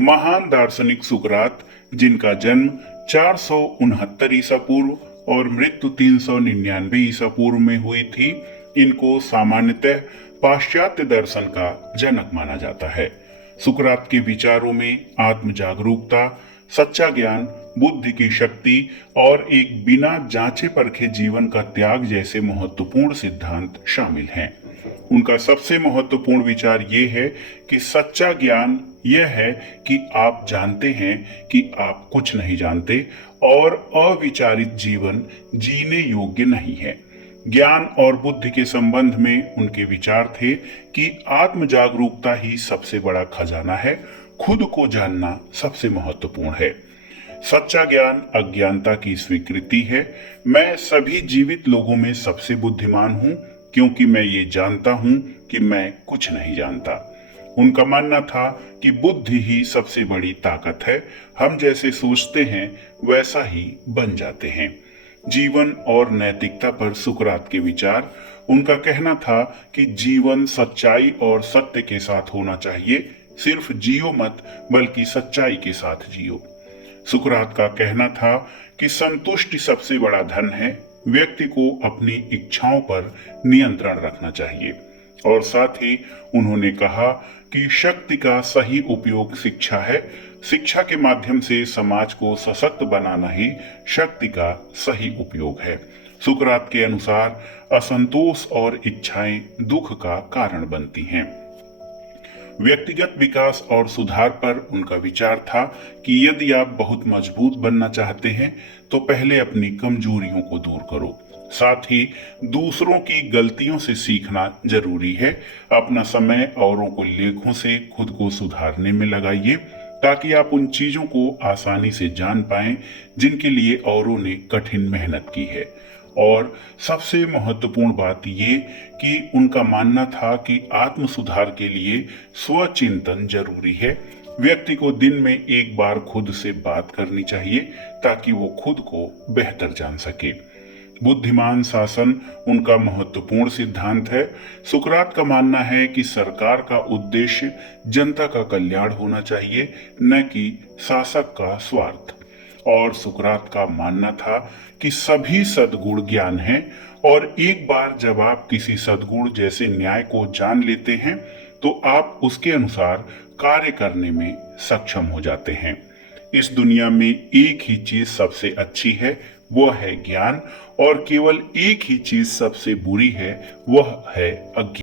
महान दार्शनिक सुकरात, जिनका जन्म 469 ईसा पूर्व और मृत्यु 399 ईसा पूर्व में हुई थी, इनको सामान्यतः पाश्चात्य दर्शन का जनक माना जाता है। सुकरात के विचारों में आत्म जागरूकता, सच्चा ज्ञान, बुद्धि की शक्ति और एक बिना जांचे परखे जीवन का त्याग जैसे महत्वपूर्ण सिद्धांत शामिल हैं। उनका सबसे महत्वपूर्ण विचार यह है कि सच्चा ज्ञान यह है कि आप जानते हैं कि आप कुछ नहीं जानते और अविचारित जीवन जीने योग्य नहीं है। ज्ञान और बुद्धि के संबंध में उनके विचार थे कि आत्म जागरूकता ही सबसे बड़ा खजाना है, खुद को जानना सबसे महत्वपूर्ण है। सच्चा ज्ञान अज्ञानता की स्वीकृति है। मैं सभी जीवित लोगों में सबसे बुद्धिमान हूं क्योंकि मैं ये जानता हूं कि मैं कुछ नहीं जानता। उनका मानना था कि बुद्धि ही सबसे बड़ी ताकत है। हम जैसे सोचते हैं वैसा ही बन जाते हैं। जीवन और नैतिकता पर सुकरात के विचार। उनका कहना था कि जीवन सच्चाई और सत्य के साथ होना चाहिए। सिर्फ जियो मत, बल्कि सच्चाई के साथ जियो। सुकरात का कहना था कि संतुष्टि सबसे बड़ा धन है। व्यक्ति को अपनी इच्छाओं पर नियंत्रण रखना चाहिए। और साथ ही उन्होंने कहा कि शक्ति का सही उपयोग शिक्षा है। शिक्षा के माध्यम से समाज को सशक्त बनाना ही शक्ति का सही उपयोग है। सुकरात के अनुसार असंतोष और इच्छाएं दुख का कारण बनती हैं। व्यक्तिगत विकास और सुधार पर उनका विचार था कि यदि आप बहुत मजबूत बनना चाहते हैं तो पहले अपनी कमजोरियों को दूर करो। साथ ही दूसरों की गलतियों से सीखना जरूरी है। अपना समय औरों को लेखों से खुद को सुधारने में लगाइए ताकि आप उन चीजों को आसानी से जान पाएं जिनके लिए औरों ने कठिन मेहनत की है। और सबसे महत्वपूर्ण बात ये कि उनका मानना था कि आत्म सुधार के लिए स्वचिंतन जरूरी है। व्यक्ति को दिन में एक बार खुद से बात करनी चाहिए ताकि वो खुद को बेहतर जान सके। बुद्धिमान शासन उनका महत्वपूर्ण सिद्धांत है। सुकरात का मानना है कि सरकार का उद्देश्य जनता का कल्याण होना चाहिए, न कि शासक का स्वार्थ। और सुकरात का मानना था कि सभी सद्गुण ज्ञान हैं और एक बार जब आप किसी सद्गुण जैसे न्याय को जान लेते हैं तो आप उसके अनुसार कार्य करने में सक्षम हो जाते हैं। इस दुनिया में एक ही चीज सबसे अच्छी है, वह है ज्ञान, और केवल एक ही चीज सबसे बुरी है, वह है अज्ञान।